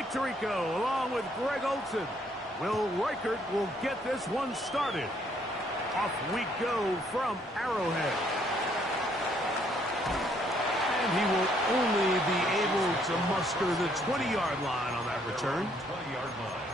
Mike Tirico along with Greg Olson. Will Reichert will get this one started. Off we go from Arrowhead. And he will only be able to muster the 20-yard line on that return. 20-yard line.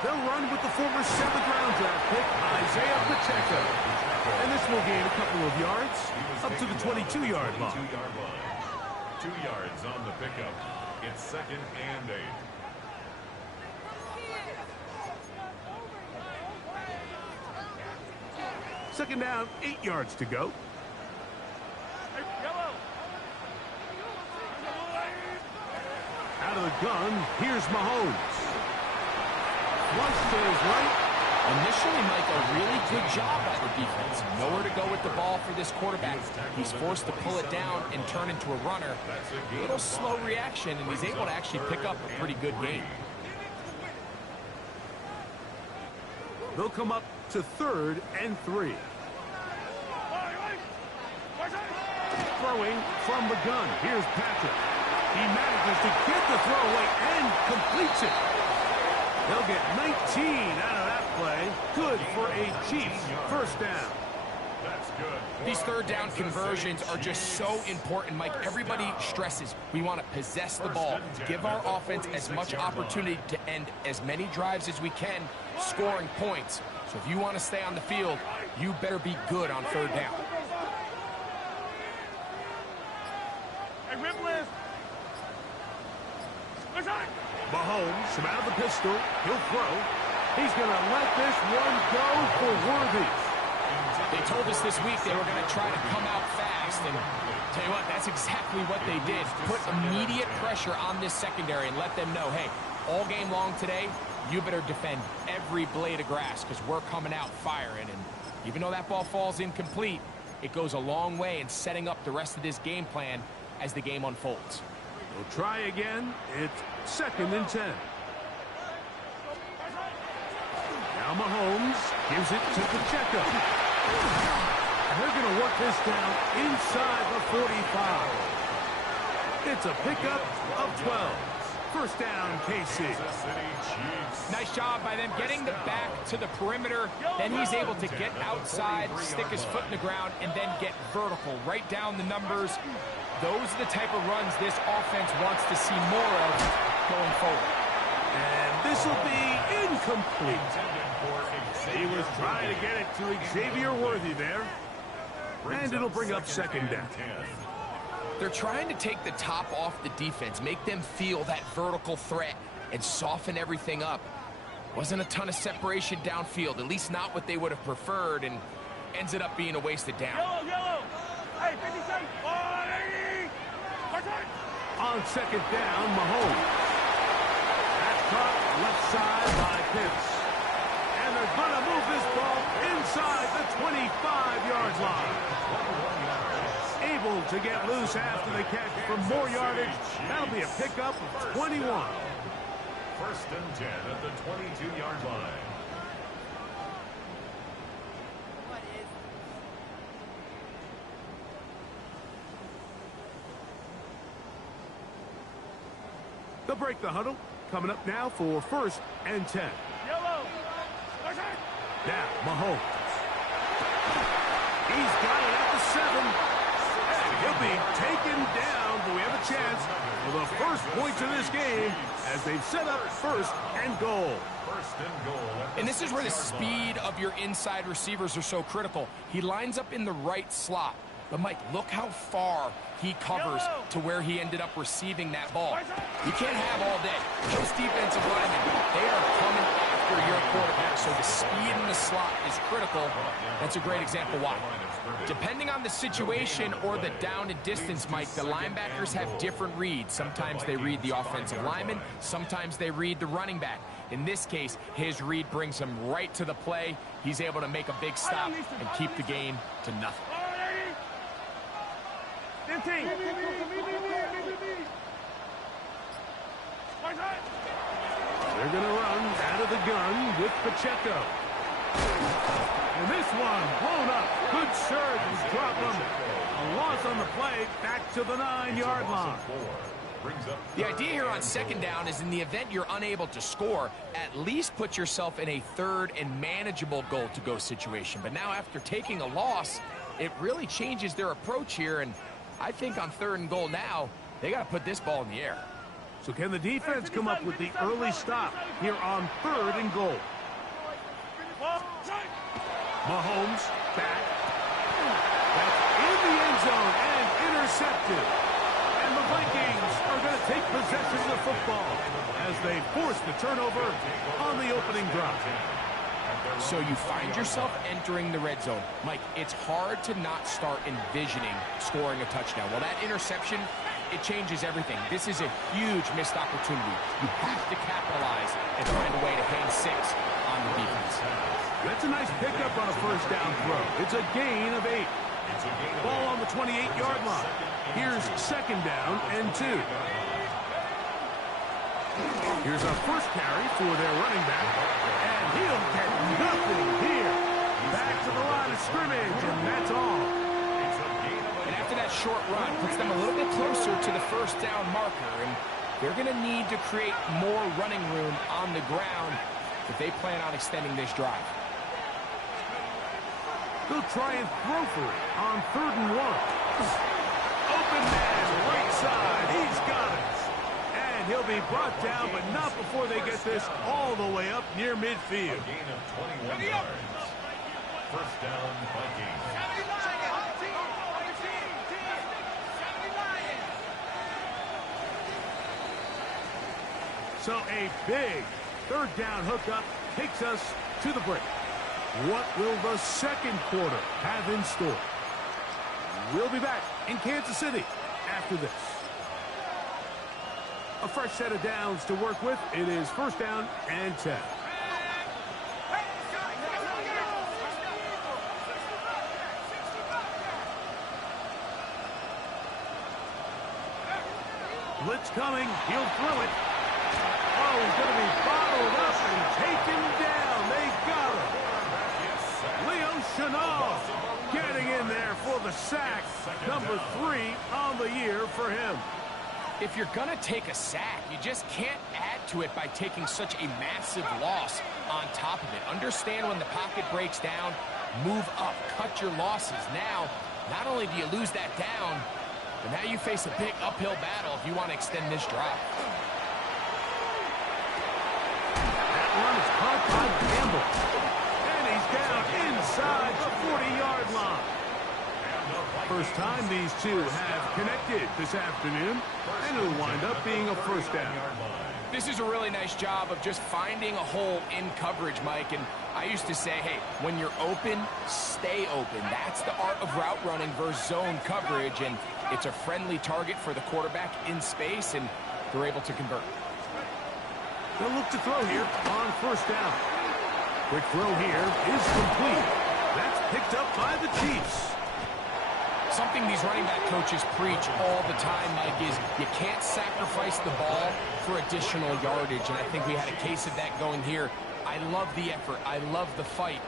They'll run with the former 7th-round draft pick, Isaiah Pacheco. And this will gain a couple of yards, up to the 22-yard line. 2 yards on the pickup. It's 2nd and 8. Second down, 8 yards to go. Out of the gun, here's Mahomes. Once to his right. Initially, Mike, a really good job by the defense. Nowhere to go with the ball for this quarterback. He's forced to pull it down and turn into a runner. A little slow reaction, and he's able to actually pick up a pretty good gain. They'll come up to 3rd and 3. Throwing from the gun. Here's Patrick. He manages to get the throw away and completes it. They'll get 19 out of that play. Good for a Chiefs first down. That's good. These third down conversions are just so important, Mike. Everybody stresses we want to possess the ball, give our offense as much opportunity to end as many drives as we can, scoring points. So if you want to stay on the field, you better be good on third down. Mahomes from out of the pistol. He'll throw. He's going to let this one go for Worthy. They told us this week they were going to try to come out fast, and tell you what, that's exactly what they did. Put immediate pressure on this secondary and let them know, hey, all game long today, you better defend every blade of grass because we're coming out firing. And even though that ball falls incomplete, it goes a long way in setting up the rest of this game plan as the game unfolds. We'll try again. It's 2nd and 10. Now Mahomes gives it to Pacheco. And they're going to work this down inside the 45. It's a pickup of 12. First down, KC. Nice job by them getting the back to the perimeter. Then he's able to get outside, stick his foot in the ground, and then get vertical. Right down the numbers. Those are the type of runs this offense wants to see more of going forward. And this will be incomplete. He was trying to get it to Xavier Worthy there. And it'll bring up 2nd down. They're trying to take the top off the defense, make them feel that vertical threat, and soften everything up. Wasn't a ton of separation downfield, at least not what they would have preferred, and ends it up being a wasted down. Yellow. Hey, 57. On 2nd down, Mahomes. That's caught left side by Pitts. And they're going to move this ball inside the 25-yard line. Able to get loose after the catch for more yardage. That'll be a pickup of 21. 1st and 10 at the 22-yard line. They'll break the huddle. Coming up now for 1st and 10. Yellow. Now, Mahomes. He's got it at the 7. And he'll be taken down, but we have a chance for the first points of this game as they've set up 1st and goal. 1st and goal. And this is where the speed of your inside receivers are so critical. He lines up in the right slot. But, Mike, look how far he covers to where he ended up receiving that ball. You can't have all day. Those defensive linemen, they are coming after after your quarterback, so the speed in the slot is critical. That's a great example why. Depending on the situation or the down and distance, Mike, the linebackers have different reads. Sometimes they read the offensive lineman, sometimes they read the running back. In this case, his read brings him right to the play. He's able to make a big stop and keep the game to nothing. 15. They're going to run out of the gun with Pacheco. And this one blown up. Good surge and drop him. A loss on the play, back to the 9-yard line. The idea here on second down is in the event you're unable to score, at least put yourself in a third and manageable goal-to-go situation. But now after taking a loss, it really changes their approach here. And I think on 3rd and goal now, they got to put this ball in the air. So can the defense come up with the early stop here on 3rd and goal? Mahomes back. That's in the end zone and intercepted. And the Vikings are going to take possession of the football as they force the turnover on the opening drive. So you find yourself entering the red zone. Mike, it's hard to not start envisioning scoring a touchdown. Well, that interception, it changes everything. This is a huge missed opportunity. You have to capitalize and find a way to hang 6 on the defense. That's a nice pickup on a first down throw. It's a gain of 8. Ball on the 28-yard line. Here's 2nd down and 2. Here's a first carry for their running back. And he'll get nothing here. Back to the line of scrimmage, and that's all. And after that short run, puts them a little bit closer to the first down marker. And they're going to need to create more running room on the ground if they plan on extending this drive. They'll try and throw for it on 3rd and 1. Open man, right side. He's got it. And he'll be brought down, but not before they get this all the way up near midfield. A gain of 21 yards. First down, Vikings. So a big 3rd down hookup takes us to the break. What will the second quarter have in store? We'll be back in Kansas City after this. A fresh set of downs to work with. It is 1st down and 10. Blitz coming. He'll throw it. Oh, he's going to be bottled up and taken down. They got him. Leo Chenal getting in there for the sack. Number 3 on the year for him. If you're going to take a sack, you just can't add to it by taking such a massive loss on top of it. Understand when the pocket breaks down, move up, cut your losses. Now, not only do you lose that down, but now you face a big uphill battle if you want to extend this drive. That run is caught by Campbell. And he's down inside the 40-yard line. First time these two have connected this afternoon, and it'll wind up being a first down. This is a really nice job of just finding a hole in coverage, Mike. And I used to say, hey, when you're open, stay open. That's the art of route running versus zone coverage. And it's a friendly target for the quarterback in space, and they're able to convert. They'll look to throw here on 1st down. Quick throw here is complete. That's picked up by the Chiefs. Something these running back coaches preach all the time, Mike, is you can't sacrifice the ball for additional yardage, and I think we had a case of that going here. I love the effort. I love the fight,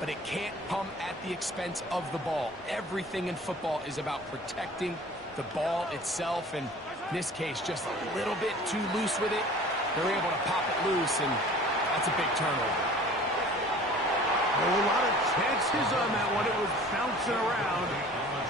but it can't come at the expense of the ball. Everything in football is about protecting the ball itself, and in this case, just a little bit too loose with it. They're able to pop it loose, and that's a big turnover. A lot of chances on that one. It was bouncing around,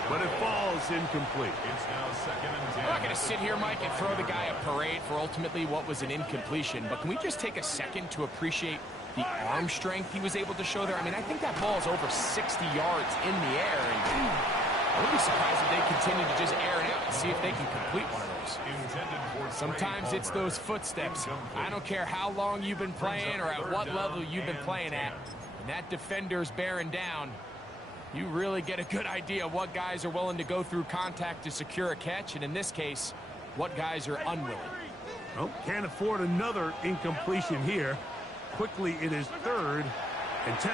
but it falls incomplete. It's now 2nd and 10. I'm not going to sit here, Mike, and throw the guy a parade for ultimately what was an incompletion, but can we just take a second to appreciate the arm strength he was able to show there? I mean, I think that ball is over 60 yards in the air, and I wouldn't be surprised if they continue to just air it out. and see if they can complete one of those. Sometimes it's those footsteps. I don't care how long you've been playing or at what level you've been playing at. When that defender's bearing down, you really get a good idea of what guys are willing to go through contact to secure a catch, and in this case, what guys are unwilling. Well, can't afford another incompletion here. Quickly, it is 3rd and 10.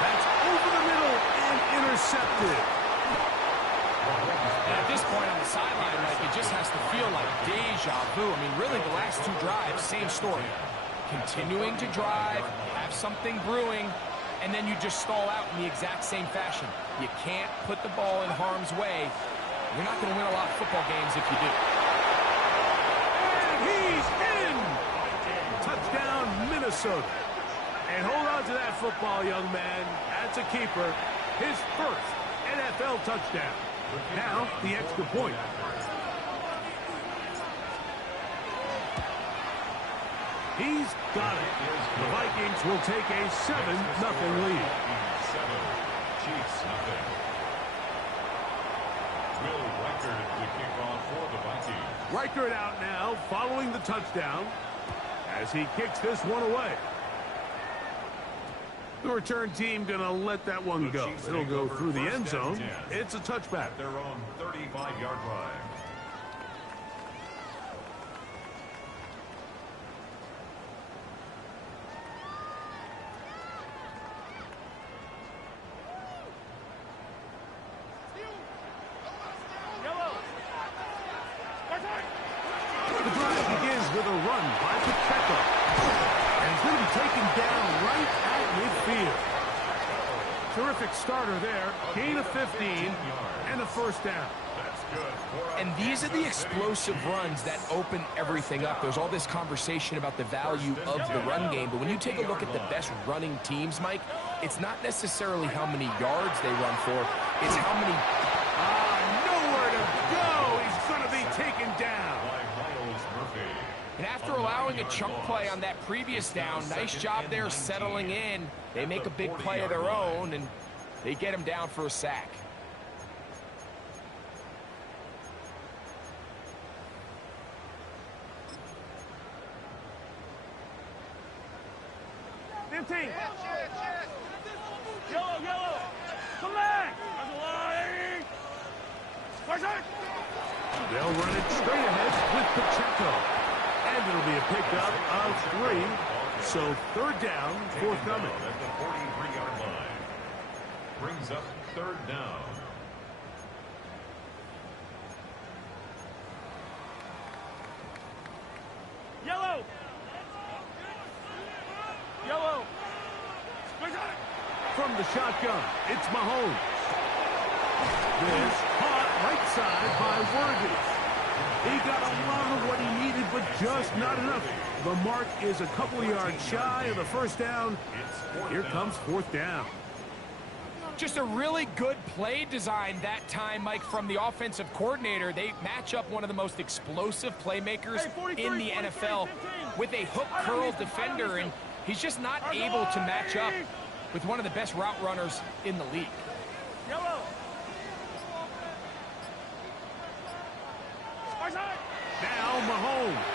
That's over the middle and intercepted. And at this point on the sideline, like, it just has to feel like deja vu. I mean, really, the last 2 drives, same story. Continuing to drive, have something brewing, and then you just stall out in the exact same fashion. You can't put the ball in harm's way. You're not going to win a lot of football games if you do. And he's in! Touchdown, Minnesota. And hold on to that football, young man. That's a keeper. His first NFL touchdown. Now, the extra point. He's got it. The Vikings will take a 7-0 lead. 7, Chiefs nothing. Will Reichard the kickoff for the Vikings. Reichard out now following the touchdown as he kicks this one away. The return team going to let that one go. It'll go through the end zone. It's a touchback. At their own 35-yard line. The drive begins with a run by Pacheco. And he's going to be taken down right at midfield. Terrific starter there. Gain of 15 and a first down. And these are the explosive runs that open everything up. There's all this conversation about the value of the run game, but when you take a look at the best running teams, Mike, it's not necessarily how many yards they run for, it's how many... Nowhere to go! He's going to be taken down. And after allowing a chunk play on that previous down, nice job there settling in. They make a big play of their own, and they get him down for a sack. Yellow. Collect. They'll run it straight ahead with Pacheco. And it'll be a pickup of 3. So 3rd down, forthcoming. At the 43-yard line. Brings up 3rd down. Yellow. From the shotgun, it's Mahomes. This caught right side by Worthy. He got a lot of what he needed, but just not enough. The mark is a couple of yards shy of the first down. Here comes 4th down. Just a really good play design that time, Mike, from the offensive coordinator. They match up one of the most explosive playmakers in the NFL with a hook curl defender, and he's just not able to match up with one of the best route runners in the league. Yellow. Now Mahomes.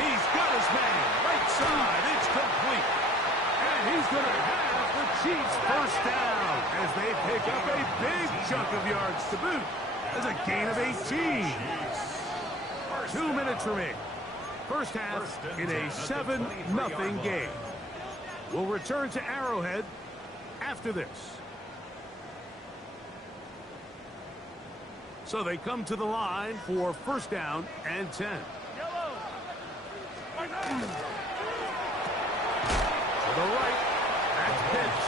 He's got his man. Right side. It's complete. And he's going to have the Chiefs first down as they pick up a big chunk of yards to boot. That's a gain of 18. 2 minutes remaining. First half in a 7-0 game. We'll return to Arrowhead after this. So they come to the line for first down and 10. To the right, that's Pitts.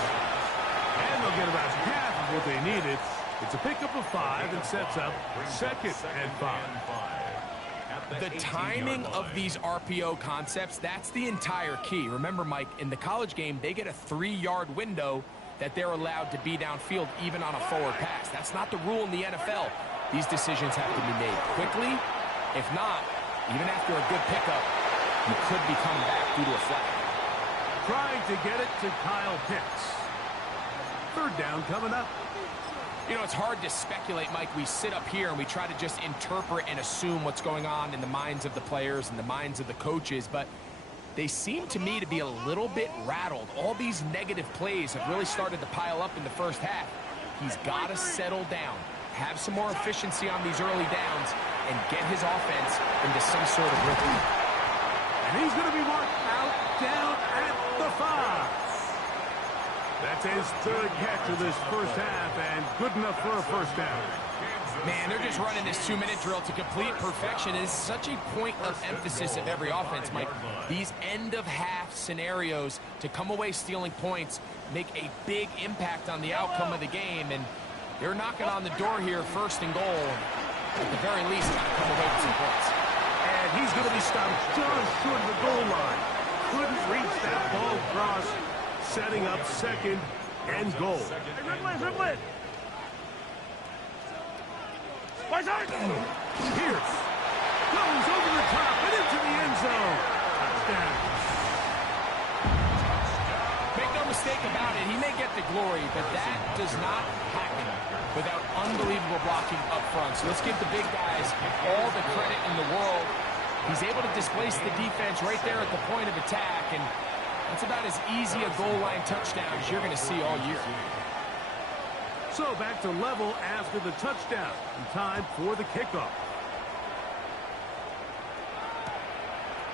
And they'll get about half of what they needed. It's a pickup of 5 and sets up 2nd and 5. The timing of these RPO concepts, that's the entire key. Remember, Mike, in the college game, they get a 3-yard window that they're allowed to be downfield even on a forward pass. That's not the rule in the NFL. These decisions have to be made quickly. If not, even after a good pickup, you could be coming back due to a flag. Trying to get it to Kyle Pitts. 3rd down coming up. You know, it's hard to speculate, Mike. We sit up here and we try to just interpret and assume what's going on in the minds of the players and the minds of the coaches, but they seem to me to be a little bit rattled. All these negative plays have really started to pile up in the first half. He's got to settle down, have some more efficiency on these early downs, and get his offense into some sort of rhythm. And he's going to be marked out down at the 5. That's his third catch of this first half, and good enough for a first down. Man, they're just running this 2-minute drill to complete perfection. It is such a point of emphasis of every offense, Mike. These end-of-half scenarios to come away stealing points make a big impact on the outcome of the game, and they're knocking on the door here, first and goal. At the very least, got to come away with some points. And he's going to be stopped just short of the goal line. Couldn't reach that ball across, setting up second and goal. Hey, Pierce goes over the top and into the end zone. Touchdown. Make no mistake about it, he may get the glory, but that does not happen without unbelievable blocking up front. So let's give the big guys all the credit in the world. He's able to displace the defense right there at the point of attack, and that's about as easy a goal line touchdown as you're going to see all year. So back to level after the touchdown. And time for the kickoff.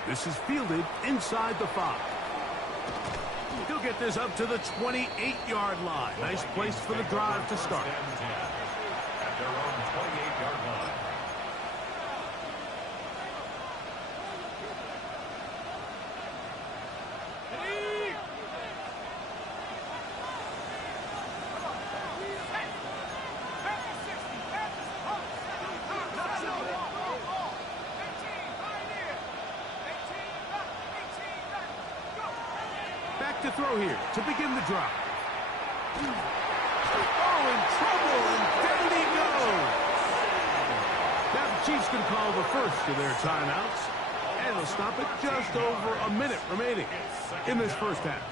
This is fielded inside the 5. He'll get this up to the 28-yard line. Nice place for the drive to start. At their own 28-yard line. To throw here to begin the drive. Oh, in trouble, and down he goes. Now the Chiefs can call the first of their timeouts, and they'll stop it just over a minute remaining in this first half.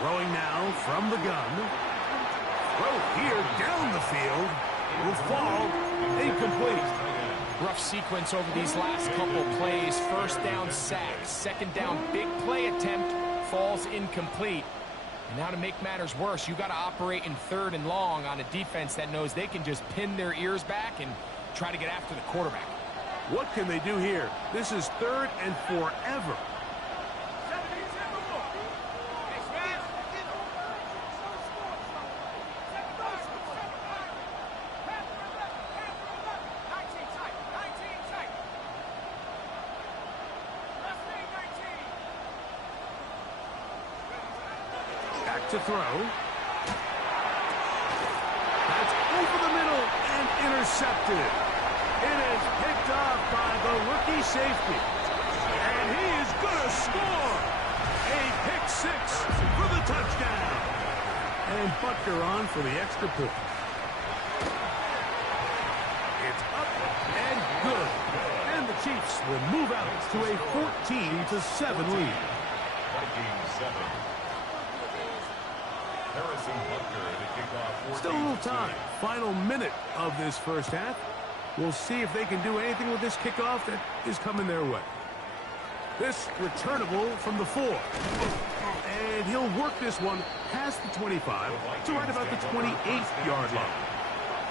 Throwing now from the gun. Throw here down the field. Will fall incomplete. Rough sequence over these last couple plays. First down sack. Second down big play attempt. Falls incomplete. And now to make matters worse, you got to operate in third and long on a defense that knows they can just pin their ears back and try to get after the quarterback. What can they do here? This is third and forever. To throw. That's over the middle and intercepted. It is picked off by the rookie safety. And he is going to score. A pick 6 for the touchdown. And Butker on for the extra point. It's up and good. And the Chiefs will move out to a 14-7 lead. Vikings 7. Still a little time. Final minute of this first half. We'll see if they can do anything with this kickoff that is coming their way. This returnable from the 4. And he'll work this one past the 25 to right about the 28-yard line.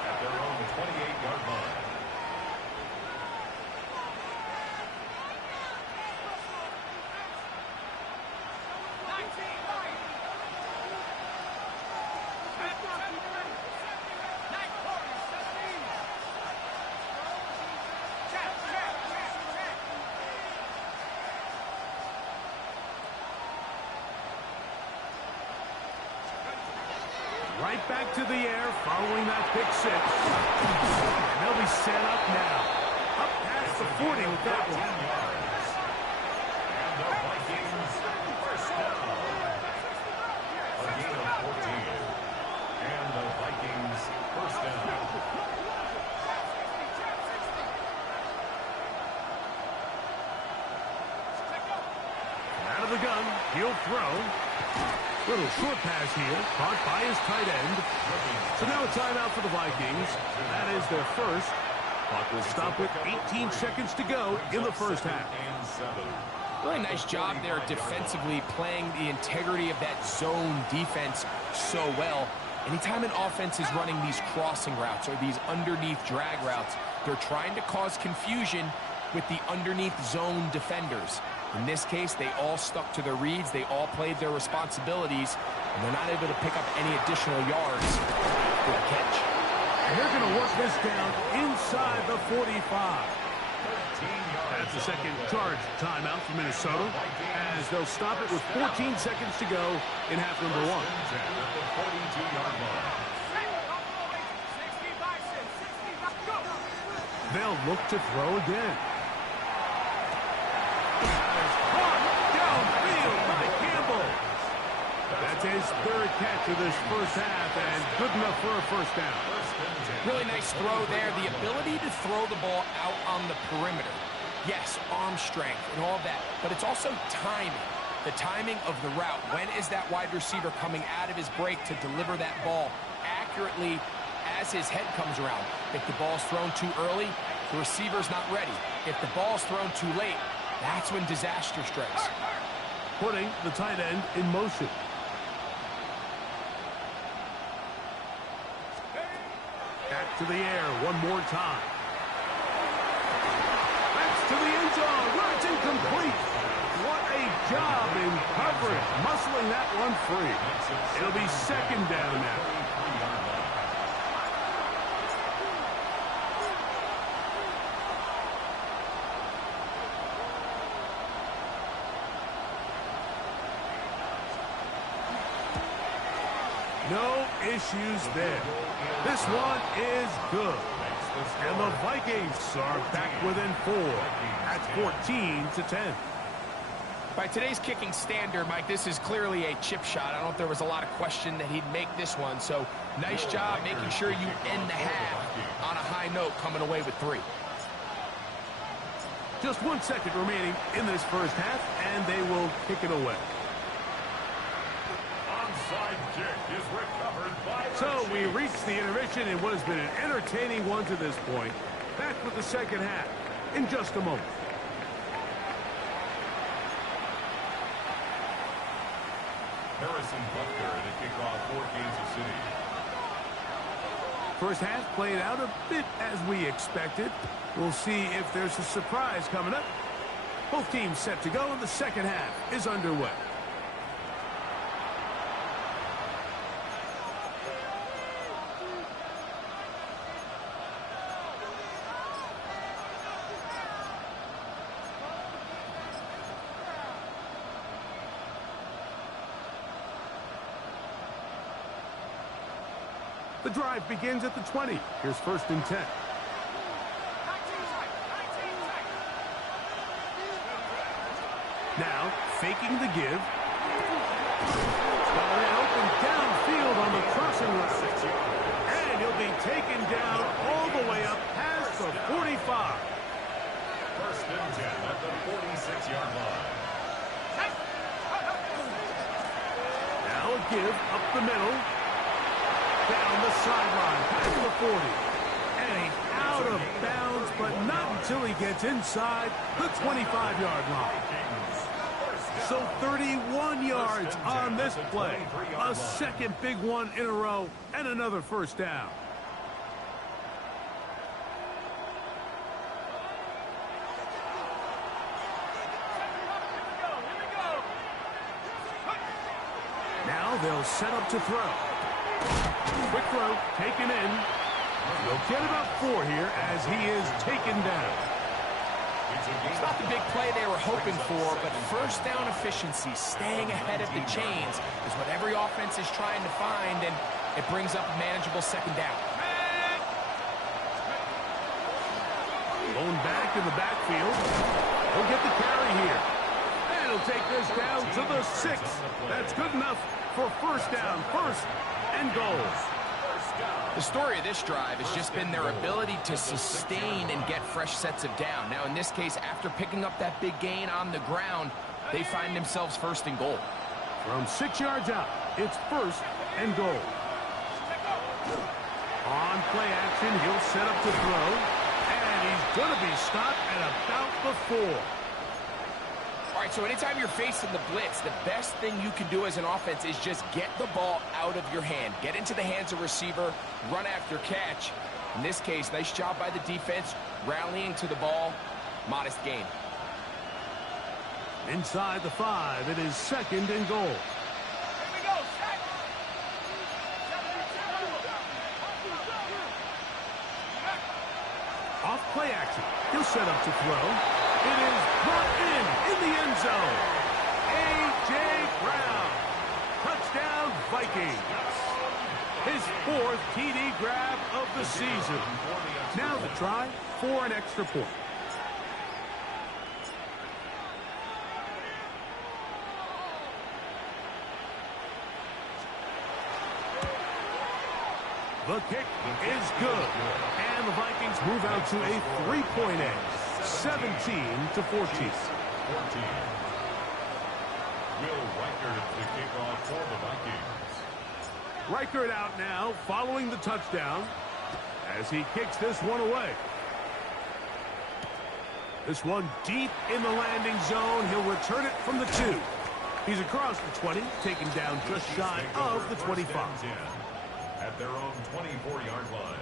At their own 28-yard line. Right back to the air following that pick 6. And they'll be set up now. Up past the 40 with that one. And the Vikings first down. A gain of 14. And the Vikings first down. Out of the gun, he'll throw. Little short pass here, caught by his tight end. So now a timeout for the Vikings. That is their first. Clock will stop with 18 seconds to go in the first half. Really nice job there defensively, playing the integrity of that zone defense so well. Anytime an offense is running these crossing routes or these underneath drag routes, they're trying to cause confusion with the underneath zone defenders. In this case, they all stuck to their reads, they all played their responsibilities, and they're not able to pick up any additional yards for the catch. And they're going to work this down inside the 45. That's the second charge timeout for Minnesota, as they'll stop it with 14 seconds to go in half number one. They'll look to throw again. Downfield by Campbell. That's his third catch of this first half, and good enough for a first down. Really nice throw there. The ability to throw the ball out on the perimeter. Yes, arm strength and all that, but it's also timing. The timing of the route. When is that wide receiver coming out of his break to deliver that ball accurately as his head comes around? If the ball's thrown too early, the receiver's not ready. If the ball's thrown too late, that's when disaster strikes. Putting the tight end in motion. Back to the air one more time. That's to the end zone. Well, it's incomplete. What a job in coverage, muscling that one free. It'll be second down now. No issues there. This one is good. And the Vikings are back within 4 at 14-10. By today's kicking standard, Mike, this is clearly a chip shot. I don't know if there was a lot of question that he'd make this one. So nice job making sure you end the half on a high note, coming away with 3. Just 1 second remaining in this first half, and they will kick it away. So we reach the intermission in what has been an entertaining one to this point. Back with the second half in just a moment. Harrison Butker to kick off for Kansas City. First half played out a bit as we expected. We'll see if there's a surprise coming up. Both teams set to go, and the second half is underway. The drive begins at the 20. Here's 1st and 10. Now, faking the give. Got it open downfield on the crossing route. And he'll be taken down all the way up past the 45. 1st and 10 at the 46-yard line. Now a give up the middle. Down the sideline, past the 40. And he's out of bounds, but not until he gets inside the 25-yard line. So 31 yards on this play. A second big one in a row, and another first down. Now they'll set up to throw. Quick throw, taken in. They'll get about 4 here as he is taken down. It's not the big play they were hoping for, but first down efficiency, staying ahead of the chains, is what every offense is trying to find, and it brings up a manageable second down. Going back in the backfield. He'll get the carry here. And he'll take this down to the 6. That's good enough for first down. 1st and goal. The story of this drive has just been their ability to sustain and get fresh sets of down. Now, in this case, after picking up that big gain on the ground, they find themselves first and goal. From 6 yards out, it's first and goal. On play action, he'll set up to throw, and he's going to be stopped at about the 4. All right, so anytime you're facing the blitz, the best thing you can do as an offense is just get the ball out of your hand. Get into the hands of receiver, run after catch. In this case, nice job by the defense, rallying to the ball, modest gain. Inside the 5, it is second and goal. Off play action, he'll set up to throw. It is brought in the end zone. A.J. Brown. Touchdown, Vikings. His 4th TD grab of the season. Now the try for an extra point. The kick is good. And the Vikings move out to a 3-point edge. 17-14. Will Reichert to kick off for the Vikings. Reichert out now, following the touchdown, as he kicks this one away. This one deep in the landing zone. He'll return it from the 2. He's across the 20, taken down just shy of the 25. At their own 24-yard line.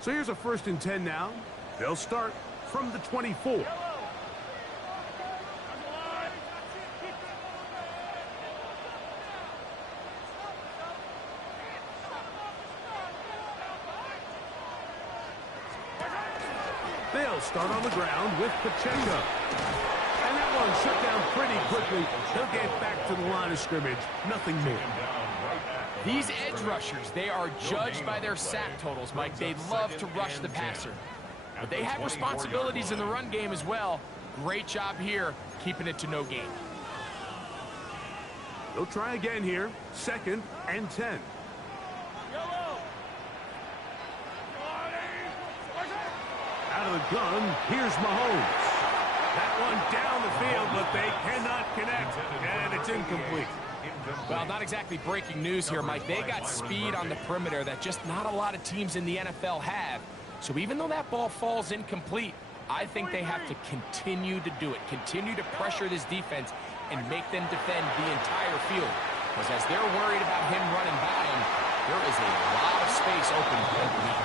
So here's a 1st and 10 now. They'll start from the 24. They'll start on the ground with Pacheco. And that one shut down pretty quickly. He'll get back to the line of scrimmage. Nothing more. These edge rushers, they are judged by their sack totals, Mike. They love to rush the passer. But they have responsibilities in the run game as well. Great job here, keeping it to no gain. They'll try again here. 2nd and 10. Out of the gun, here's Mahomes. That one down the field, but they cannot connect, and it's incomplete. Well, not exactly breaking news here, Mike. They got speed on the perimeter that just not a lot of teams in the NFL have. So even though that ball falls incomplete, I think they have to continue to do it. Continue to pressure this defense and make them defend the entire field. Because as they're worried about him running by him, there is a lot of space open underneath.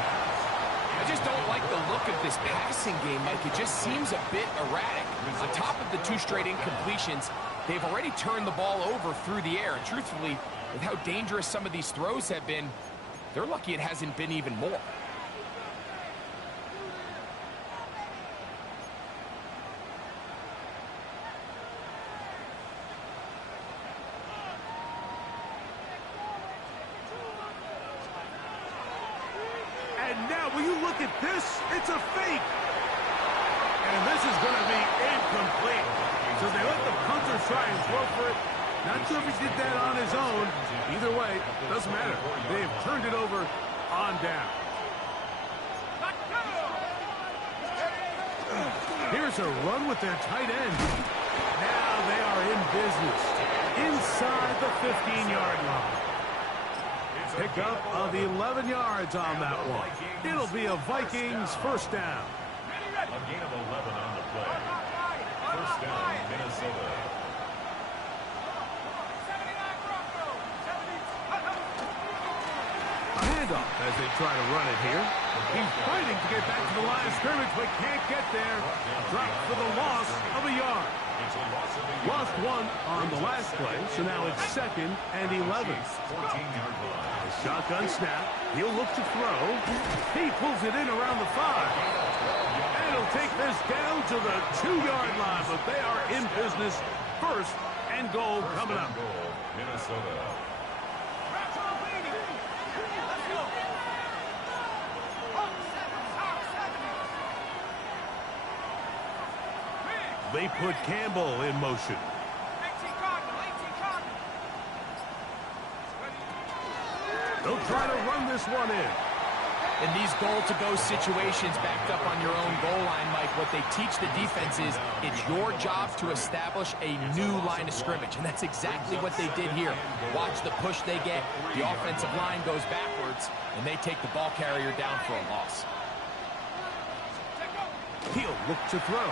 I just don't like the look of this passing game, Mike. It just seems a bit erratic. On top of the 2 straight incompletions, they've already turned the ball over through the air. And truthfully, with how dangerous some of these throws have been, they're lucky it hasn't been even more. And now, will you look at this? It's a fake. And this is going to be incomplete. So they let the punter try and throw for it. Not sure if he did that on his own. Either way, doesn't matter. They've turned it over on down. Here's a run with their tight end. Now they are in business. Inside the 15-yard line. Pickup of 11 yards on that one. It'll be a Vikings 1st down. A gain of 11 on the play. 1st down, Minnesota. A handoff as they try to run it here. He's fighting to get back to the line of scrimmage, but can't get there. Dropped for the loss of a yard. Lost 1 on the last play, so now it's 2nd and 11. 14-yard line. Shotgun snap. He'll look to throw. He pulls it in around the 5. And he'll take this down to the 2-yard line, but they are in business. 1st and goal coming up. Minnesota. They put Campbell in motion. They'll try to run this one in. In these goal-to-go situations backed up on your own goal line, Mike, what they teach the defense is it's your job to establish a new line of scrimmage, and that's exactly what they did here. Watch the push they get. The offensive line goes backwards, and they take the ball carrier down for a loss. He'll look to throw.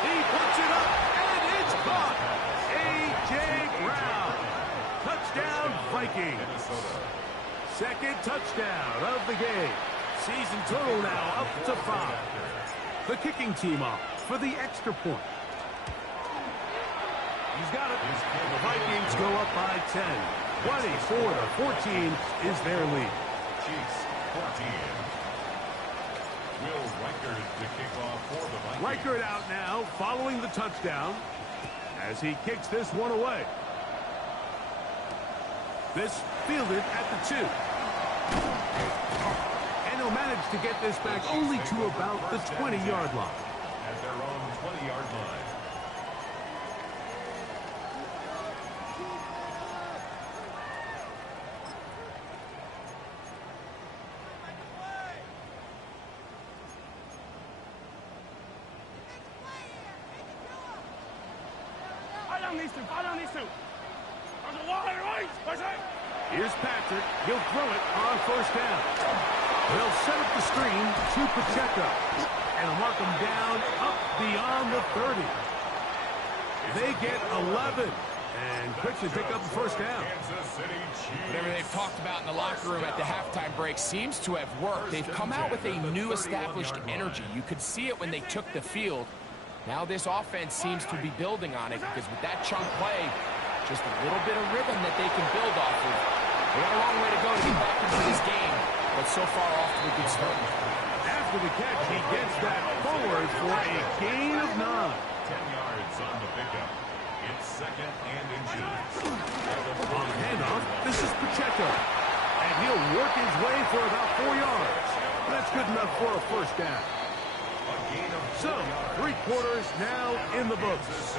He puts it up, and it's caught. A.J. Brown. Touchdown, Vikings. Second touchdown of the game. Season total now up to 5. The kicking team off for the extra point. He's got it. The Vikings go up by 10. 24-14 is their lead. Chiefs 14. Will Reichard to kick off for the Vikings. Reichard out now following the touchdown as he kicks this one away. This fielded at the 2. And he'll manage to get this back only to about the 20-yard line. At their own 20-yard line. Here's Patrick. He'll throw it on first down. They'll set up the screen to Pacheco. And mark him down up beyond the 30. They get 11. And quickly pick up the first down. Whatever they've talked about in the locker room at the halftime break seems to have worked. They've come out with a new established energy. You could see it when they took the field. Now this offense seems to be building on it because with that chunk play, just a little bit of rhythm that they can build off of. They got a long way to go to get back into this game, but so far off to a good start. After the catch, he gets that forward for a gain of 9. 10 yards on the pickup. It's second and inches. On the handoff, this is Pacheco. And he'll work his way for about 4 yards. That's good enough for a first down. So, 3 quarters now in the books.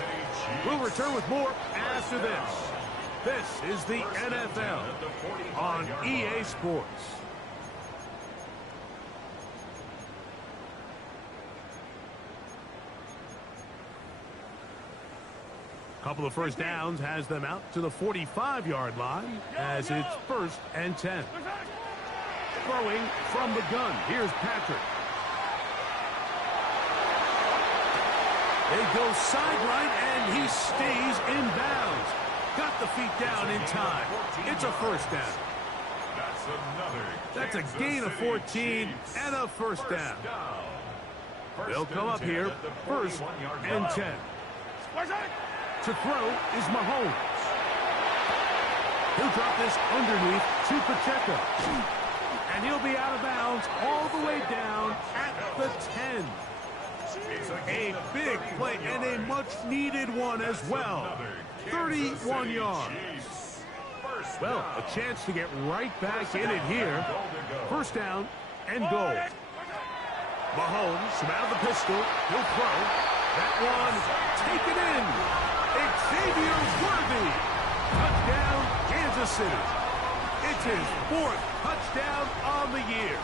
We'll return with more after this. This is the NFL on EA Sports. Couple of first downs has them out to the 45-yard line as it's 1st and 10. Throwing from the gun. Here's Patrick. They go sideline, and he stays in bounds. Got the feet down in time. It's a first down. That's a gain of 14 and a first down. They'll come up here 1st and 10. To throw is Mahomes. He'll drop this underneath to Pacheco. And he'll be out of bounds all the way down at the 10. A big play and a much-needed one as well. 31 yards. Well, a chance to get right back in it here. First down and goal. Mahomes from out of the pistol. He'll throw. That one taken in. Xavier Worthy. Touchdown, Kansas City. It's his 4th touchdown on the year.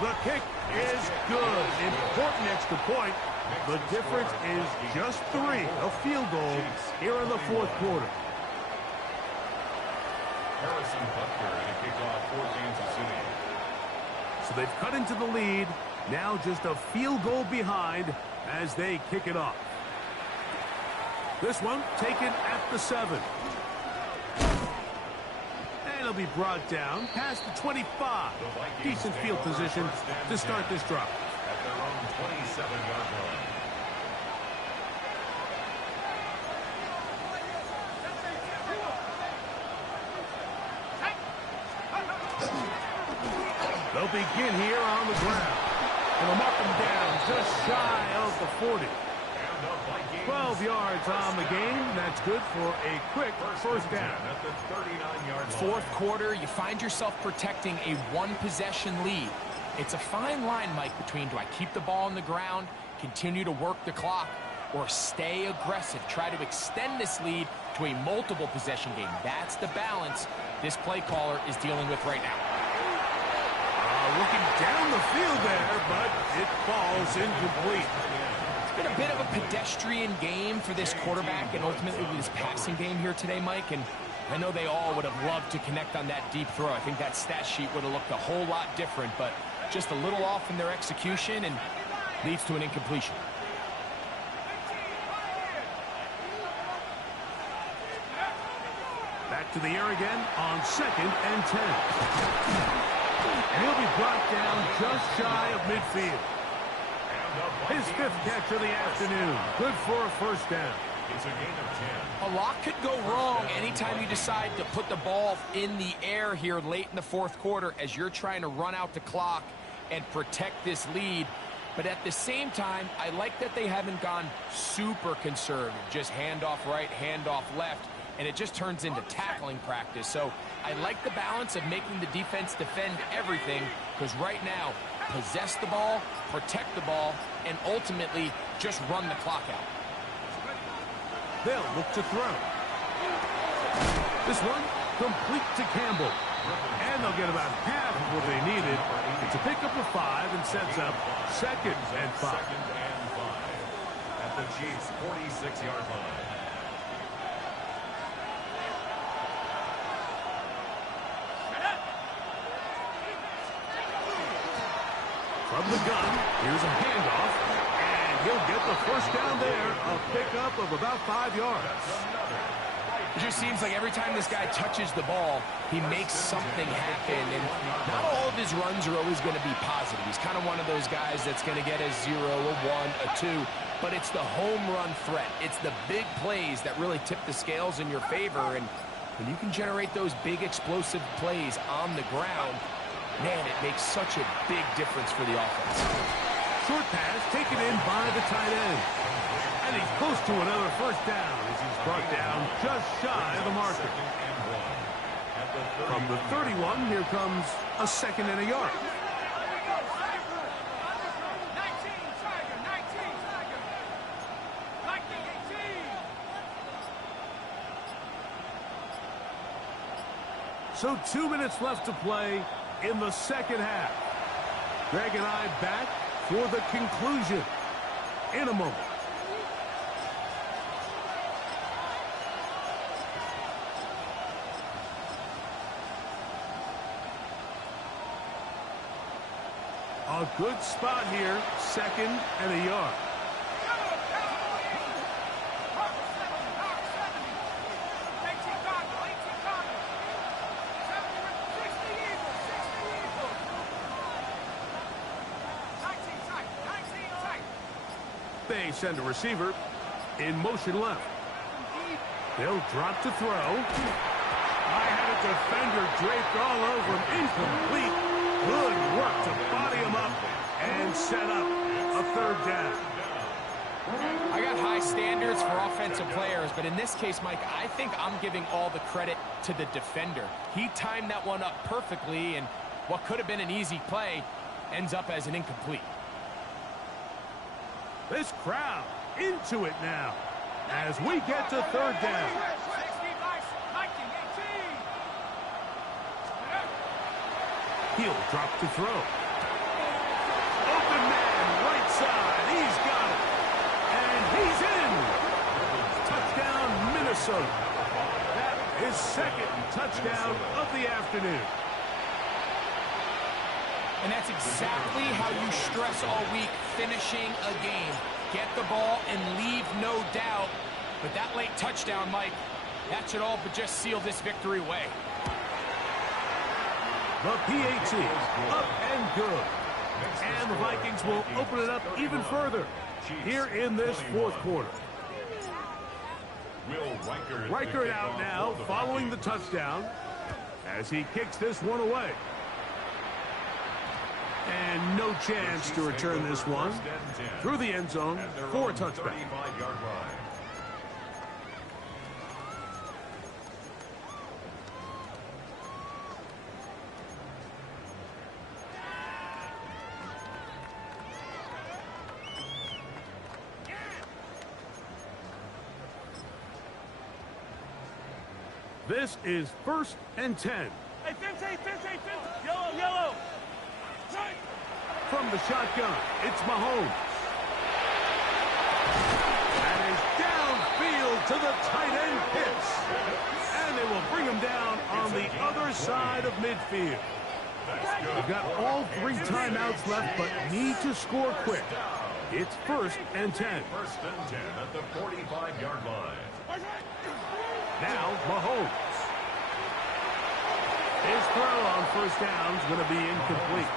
The kick is good. Important extra point. The difference is just 3. A field goal here in the 4th quarter. Harrison Butker to kick off for Kansas City. So they've cut into the lead. Now just a field goal behind as they kick it off. This one taken at the 7. And it'll be brought down past the 25. Decent field position to start this drive. At their own 27-yard line. They'll begin here on the ground. And they'll mark them down just shy of the 40. 12 yards on the game. That's good for a quick first down. At the 39-yard line. 4th quarter, you find yourself protecting a 1-possession lead. It's a fine line, Mike, between do I keep the ball on the ground, continue to work the clock, or stay aggressive, try to extend this lead to a multiple possession game. That's the balance this play caller is dealing with right now. Looking down the field there, but it falls incomplete. It's been a bit of a pedestrian game for this quarterback and ultimately this passing game here today, Mike. And I know they all would have loved to connect on that deep throw. I think that stat sheet would have looked a whole lot different, but just a little off in their execution and leads to an incompletion. Back to the air again on 2nd and 10. And he'll be brought down just shy of midfield. His 5th catch of the afternoon. Good for a first down. It's a gain of 10. A lot could go wrong anytime you decide to put the ball in the air here late in the 4th quarter as you're trying to run out the clock and protect this lead. But at the same time, I like that they haven't gone super conservative, just handoff right, handoff left, and it just turns into tackling practice. So I like the balance of making the defense defend everything, because right now, possess the ball, protect the ball, and ultimately just run the clock out. They'll look to throw. This one complete to Campbell. And they'll get about half of what they needed. It's a pickup of 5 and sets up 2nd and 5. 2nd and 5 at the Chiefs' 46-yard line. From the gun, here's a handoff, and he'll get the first down there, a pickup of about 5 yards. It just seems like every time this guy touches the ball, he makes something happen, and not all of his runs are always going to be positive. He's kind of one of those guys that's going to get a 0, a 1, a 2, but it's the home run threat. It's the big plays that really tip the scales in your favor, and when you can generate those big explosive plays on the ground, man, it makes such a big difference for the offense. Short pass taken in by the tight end. And he's close to another first down as he's brought down just shy of the marker. From the 31, here comes a 2nd and a yard. So 2 minutes left to play in the 2nd half. Greg and I back for the conclusion in a moment. A good spot here, 2nd and a yard. They send a receiver in motion left. They'll drop to throw. I had a defender draped all over him. Incomplete. Good work to body him up and set up a 3rd down. I got high standards for offensive players, but in this case, Mike, I think I'm giving all the credit to the defender. He timed that one up perfectly, and what could have been an easy play ends up as an incomplete. This crowd into it now as we get to 3rd down. He'll drop to throw. Open man, right side. He's got it. And he's in. Touchdown, Minnesota. That is 2nd touchdown of the afternoon. And that's exactly how you stress all week, finishing a game. Get the ball and leave no doubt. But that late touchdown, Mike, that should all but just seal this victory away. The PAT, up and good. And the Vikings will open it up even further here in this 4th quarter. Reichert out now following the touchdown as he kicks this one away. And no chance to return this one through the end zone for a touchback. This is 1st and 10. Hey, Finch. Yellow, yellow. From the shotgun, it's Mahomes. That is downfield to the tight end Pitts. And they will bring him down on the other side of midfield. They've got all 3 timeouts left, but need to score quick. It's 1st and 10. 1st and 10 at the 45-yard line. Now, Mahomes. His throw on 1st down is going to be incomplete.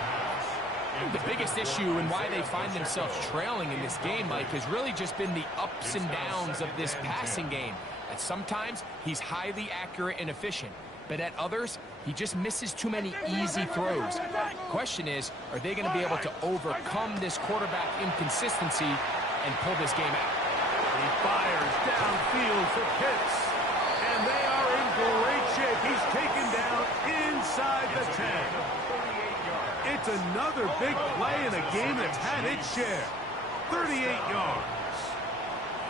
The biggest issue and why they find themselves trailing in this game, Mike, has really just been the ups and downs of this passing game. At sometimes, he's highly accurate and efficient, but at others, he just misses too many easy throws. Question is, are they going to be able to overcome this quarterback inconsistency and pull this game out? He fires downfield for Pitts, and they are in great shape. He's taken down inside the 10. It's another big play in a game that's had its share. 38 yards.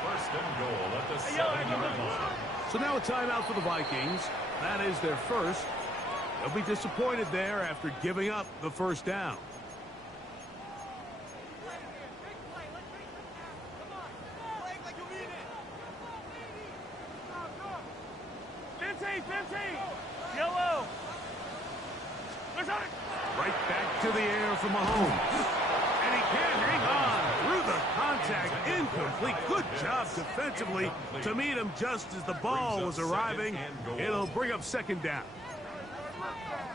1st and goal at the 7-yard line. So now a timeout for the Vikings. That is their first. They'll be disappointed there after giving up the 1st down. Finch. Yellow. Right back to the air for Mahomes. And he can't hang on through the contact. Incomplete. Good job defensively to meet him just as the ball was arriving. It'll bring up 2nd down.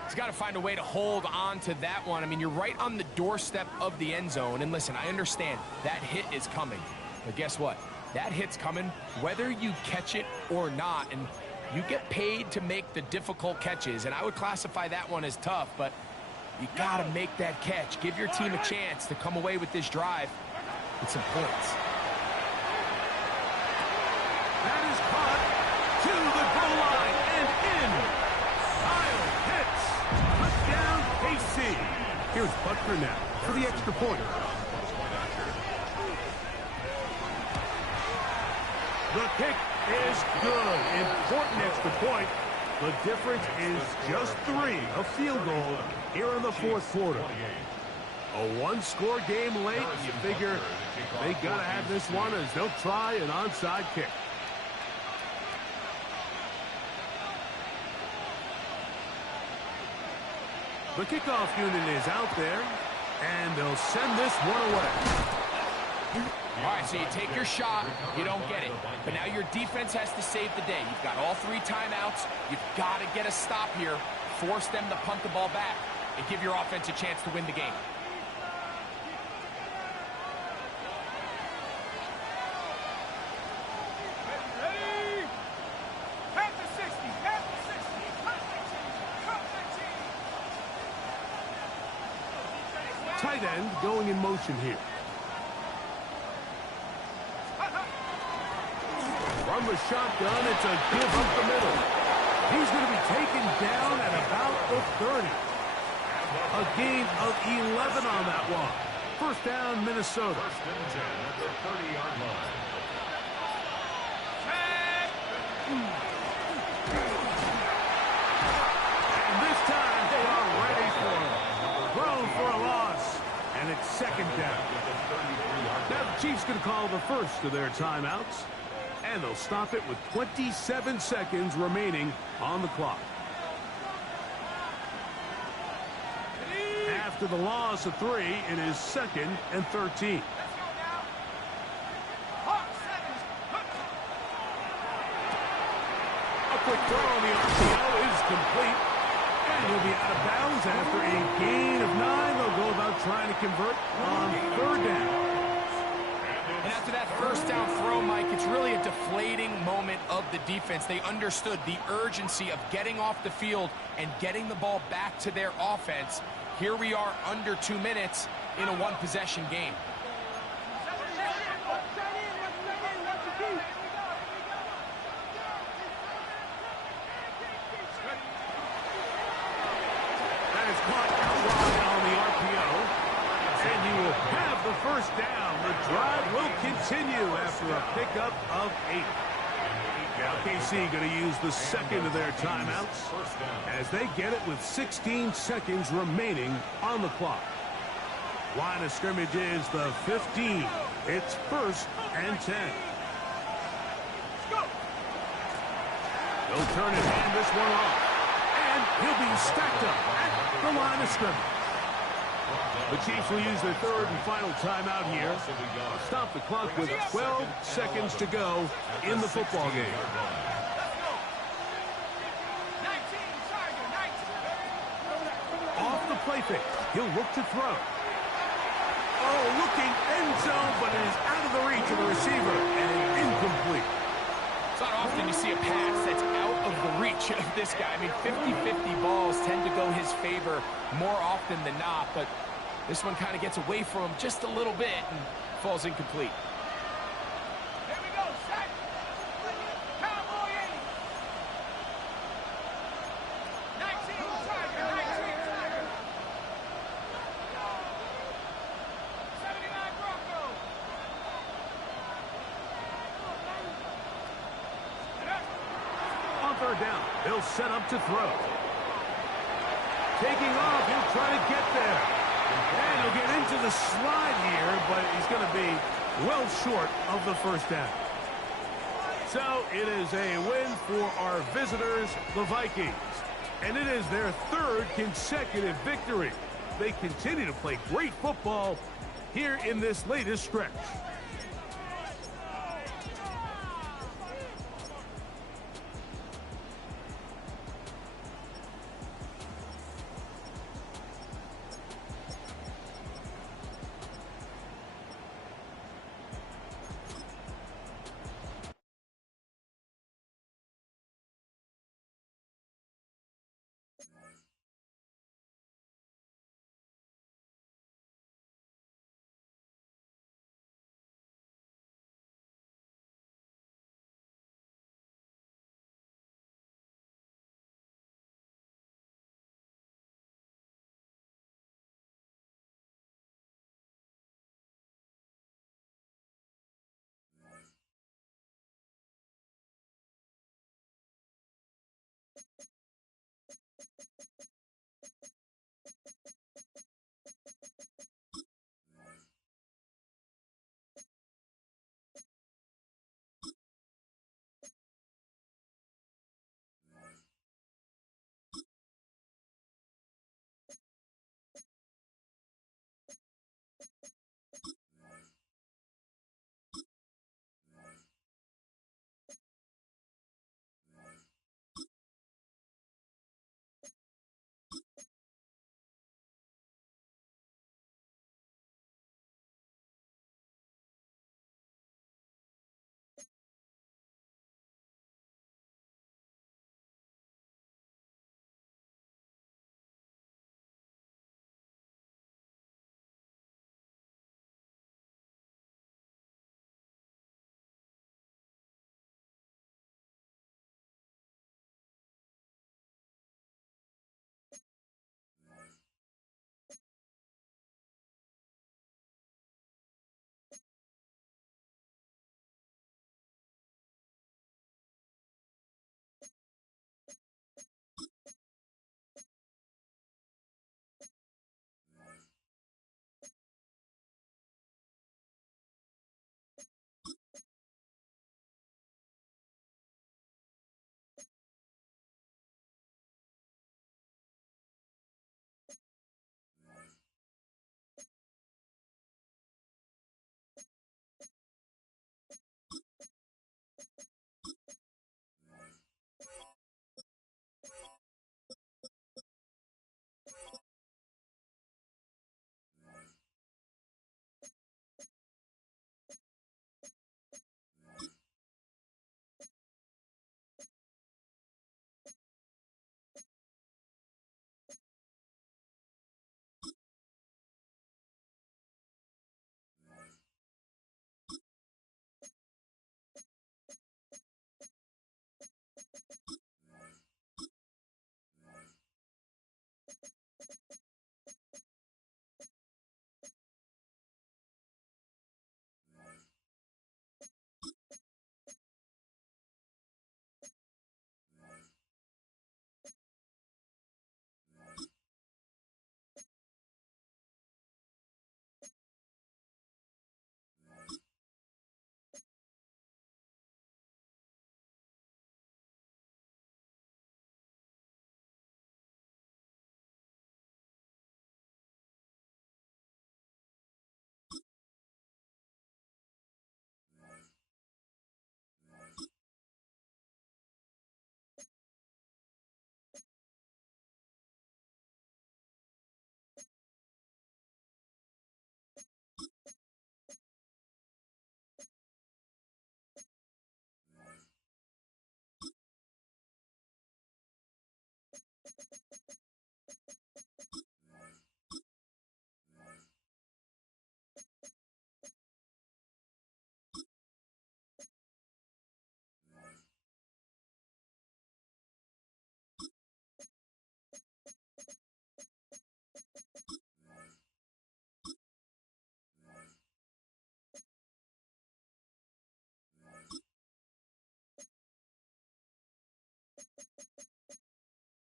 He's got to find a way to hold on to that one. I mean, you're right on the doorstep of the end zone. And listen, I understand that hit is coming. But guess what? That hit's coming whether you catch it or not. And you get paid to make the difficult catches. And I would classify that one as tough, but you got to make that catch. Give your team a chance to come away with this drive with some points. That is caught to the goal line and in. Kyle Pitts. Touchdown, KC. Here's Butker now for the extra point. The kick is good. Important extra point. The difference is just 3, a field goal here in the 4th quarter. A 1-score game late. You figure they got to have this one as they'll try an onside kick. The kickoff unit is out there, and they'll send this one away. All right, so you take your shot, you don't get it. But now your defense has to save the day. You've got all 3 timeouts. You've got to get a stop here, force them to punt the ball back, and give your offense a chance to win the game. Ready? Pass to 60. Pass to 60. Cut 15. Tight end going in motion here. From the shotgun, it's a give up the middle. He's going to be taken down at about the 30. A gain of 11 on that one. 1st down, Minnesota. 1st and 10 at the 30-yard line. And this time they are ready for him. Thrown for a loss. And it's 2nd down. Now the Chiefs going to call the first of their timeouts. And they'll stop it with 27 seconds remaining on the clock. After the loss of 3, it is 2nd and 13. A quick throw on the RPO is complete. And he'll be out of bounds after a gain of 9. They'll go about trying to convert on 3rd down. And after that 1st down throw, Mike, it's really a deflating moment of the defense. They understood the urgency of getting off the field and getting the ball back to their offense. Here we are under 2 minutes in a 1-possession game. That is caught out wide on the RPO. And you will have the 1st down. The drive will continue after a pickup of 8. Now KC going to use the second of their timeouts as they get it with 16 seconds remaining on the clock. Line of scrimmage is the 15. It's 1st and 10. He'll turn and hand this one off. And he'll be stacked up at the line of scrimmage. The Chiefs will use their third and final timeout here. Stop the clock with 12 seconds to go in the football game. Off the play fake. He'll look to throw. Oh, looking end zone, but it is out of the reach of the receiver and incomplete. It's not often you see a pass that's out of the reach of this guy. I mean, 50-50 balls tend to go his favor more often than not, but this one kind of gets away from him just a little bit and falls incomplete. Here we go, set. Cowboy 80. 19, Tiger, 19, Tiger. 79, Bronco. On third down, they'll set up to throw. Taking off, he'll try to get there. And he'll get into the slide here, but he's going to be well short of the first down. So it is a win for our visitors, the Vikings. And it is their third consecutive victory. They continue to play great football here in this latest stretch.